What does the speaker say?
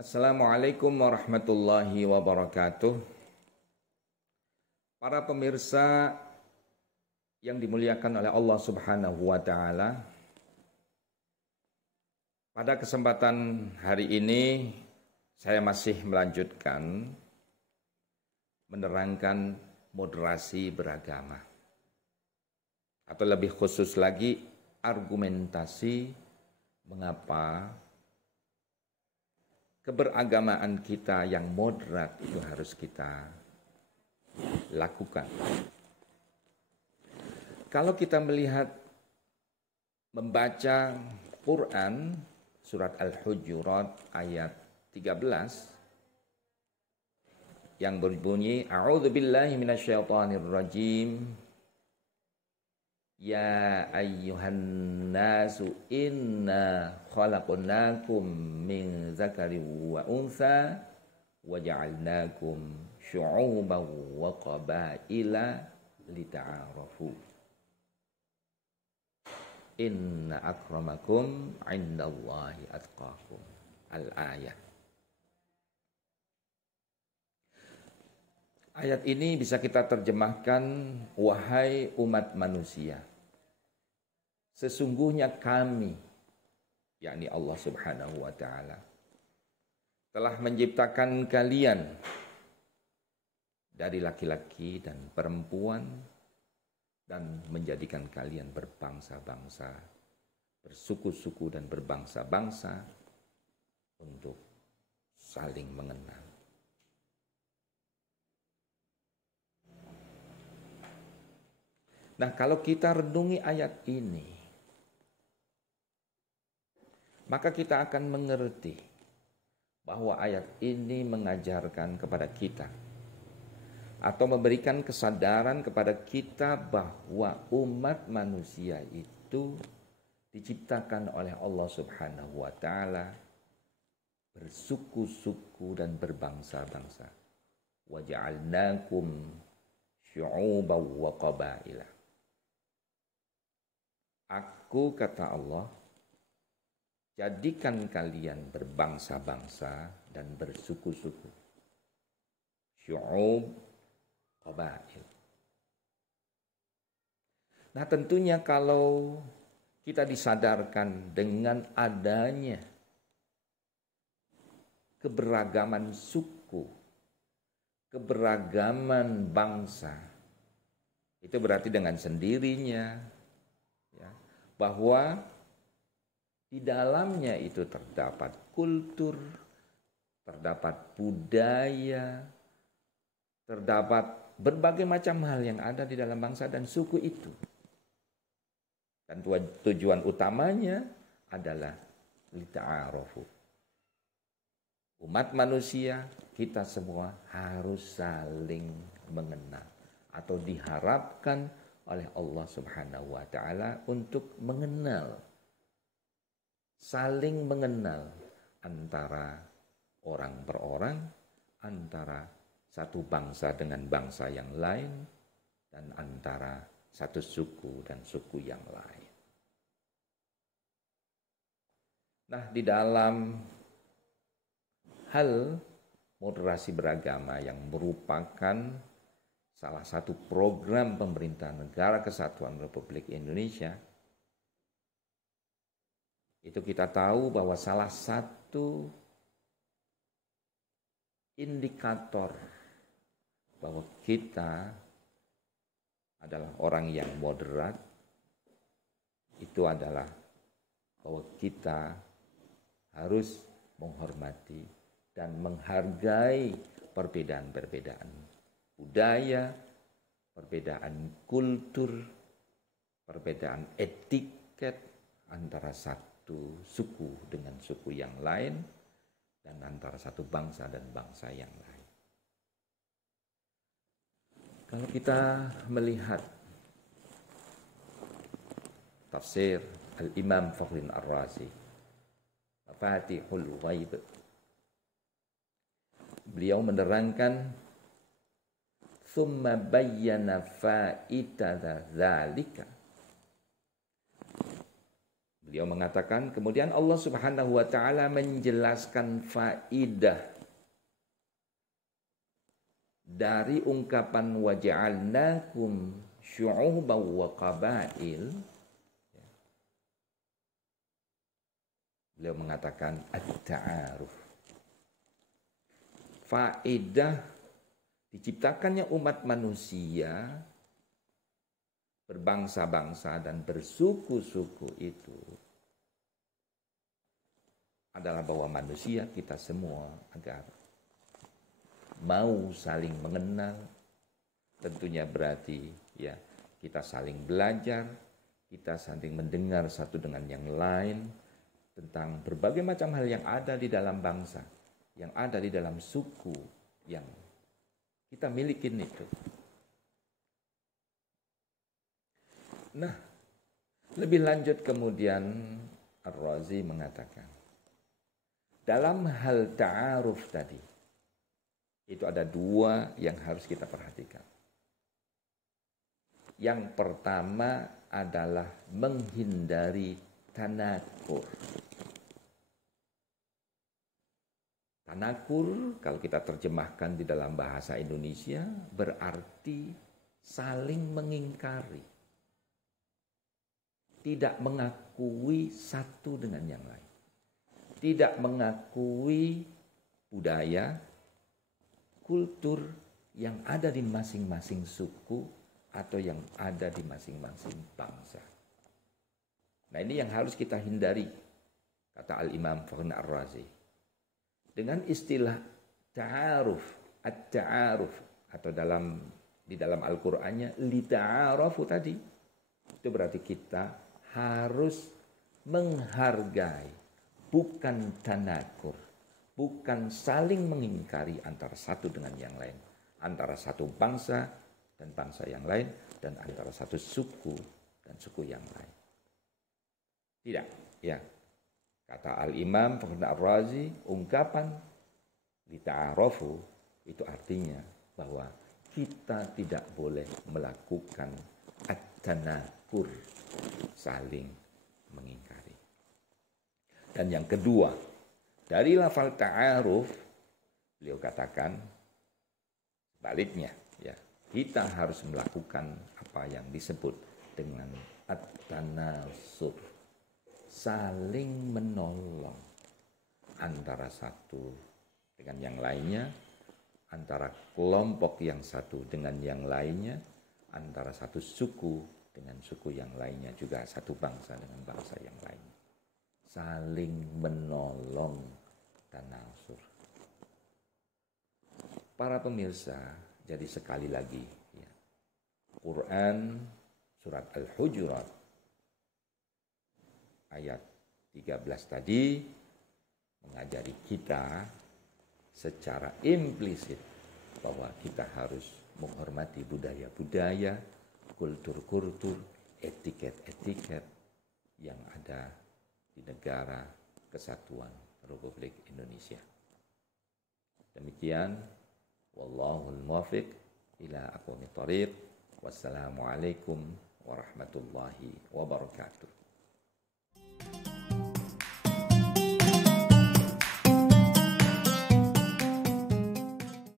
Assalamualaikum warahmatullahi wabarakatuh. Para pemirsa yang dimuliakan oleh Allah Subhanahu wa taala. Pada kesempatan hari ini saya masih melanjutkan menerangkan moderasi beragama. Atau lebih khusus lagi argumentasi mengapa keberagamaan kita yang moderat itu harus kita lakukan. Kalau kita melihat membaca Quran surat Al-Hujurat ayat 13 yang berbunyi A'udzubillahi minasyaitonirrajim. Ya ayyuhan nasu inna khalaqnakum min dzakarin wa untha wa ja'alnakum syu'uban wa qabaila lita'arafu. Inna akramakum 'indallahi atqakum. Al-ayah. Ayat ini bisa kita terjemahkan, wahai umat manusia, sesungguhnya kami, yakni Allah Subhanahu wa taala, telah menciptakan kalian dari laki-laki dan perempuan dan menjadikan kalian berbangsa-bangsa, bersuku-suku dan berbangsa-bangsa untuk saling mengenal. Nah, kalau kita renungi ayat ini, maka kita akan mengerti bahwa ayat ini mengajarkan kepada kita atau memberikan kesadaran kepada kita bahwa umat manusia itu diciptakan oleh Allah Subhanahu wa taala bersuku-suku dan berbangsa-bangsa. Wa ja'alnakum syu'uban wa qabaila. Aku, kata Allah, jadikan kalian berbangsa-bangsa dan bersuku-suku. Syu'ub, qabail. Nah, tentunya kalau kita disadarkan dengan adanya keberagaman suku, keberagaman bangsa, itu berarti dengan sendirinya ya, bahwa di dalamnya itu terdapat kultur, terdapat budaya, terdapat berbagai macam hal yang ada di dalam bangsa dan suku itu. Dan tujuan utamanya adalah lita'arofu. Umat manusia, kita semua harus saling mengenal atau diharapkan oleh Allah Subhanahu wa taala untuk mengenal, saling mengenal antara orang per orang, antara satu bangsa dengan bangsa yang lain, dan antara satu suku dan suku yang lain. Nah, di dalam hal moderasi beragama yang merupakan salah satu program pemerintah Negara Kesatuan Republik Indonesia, itu kita tahu bahwa salah satu indikator bahwa kita adalah orang yang moderat itu adalah bahwa kita harus menghormati dan menghargai perbedaan-perbedaan budaya, perbedaan kultur, perbedaan etiket antara satu suku dengan suku yang lain dan antara satu bangsa dan bangsa yang lain. Kalau kita melihat tafsir Al-Imam Fakhruddin Ar-Razi, Mafatihul Ghaib, beliau menerangkan summa bayyana fa'idata dzalika. Beliau mengatakan, kemudian Allah Subhanahu wa taala menjelaskan faidah dari ungkapan waja'alnakum syu'uban wa qabail. Beliau mengatakan at-ta'aruf. Faedah diciptakannya umat manusia berbangsa-bangsa dan bersuku-suku itu adalah bahwa manusia kita semua agar mau saling mengenal, tentunya berarti ya kita saling belajar, kita saling mendengar satu dengan yang lain tentang berbagai macam hal yang ada di dalam bangsa, yang ada di dalam suku yang kita miliki itu. Nah, lebih lanjut kemudian Ar-Razi mengatakan, dalam hal ta'aruf tadi, itu ada dua yang harus kita perhatikan. Yang pertama adalah menghindari tanakur. Tanakur, kalau kita terjemahkan di dalam bahasa Indonesia, berarti saling mengingkari. Tidak mengakui satu dengan yang lain. Tidak mengakui budaya, kultur yang ada di masing-masing suku atau yang ada di masing-masing bangsa. Nah, ini yang harus kita hindari, kata Al-Imam Fakhr Ar-Razi. Dengan istilah ta'aruf, at-ta'aruf, atau di dalam Al-Qur'annya li ta'arafu tadi, itu berarti kita harus menghargai, bukan tanakur, bukan saling mengingkari antara satu dengan yang lain, antara satu bangsa dan bangsa yang lain, dan antara satu suku dan suku yang lain. Tidak, ya. Kata Al-Imam Fakhr Ar-Razi, ungkapan lita'arafu itu artinya bahwa kita tidak boleh melakukan at-tanakur, saling mengingkari. Dan yang kedua, dari lafal ta'aruf, beliau katakan baliknya, ya, kita harus melakukan apa yang disebut dengan at-tanasur, saling menolong antara satu dengan yang lainnya, antara kelompok yang satu dengan yang lainnya, antara satu suku dengan suku yang lainnya, juga satu bangsa dengan bangsa yang lainnya. Saling menolong tanasur. Para pemirsa, jadi sekali lagi, ya, Quran surat Al-Hujurat ayat 13 tadi mengajari kita secara implisit bahwa kita harus menghormati budaya-budaya, kultur-kultur, etiket-etiket yang ada di negara kesatuan Republik Indonesia. Demikian, wallahul muwaffiq ila aqwamit thoriq. Wassalamualaikum warahmatullahi wabarakatuh.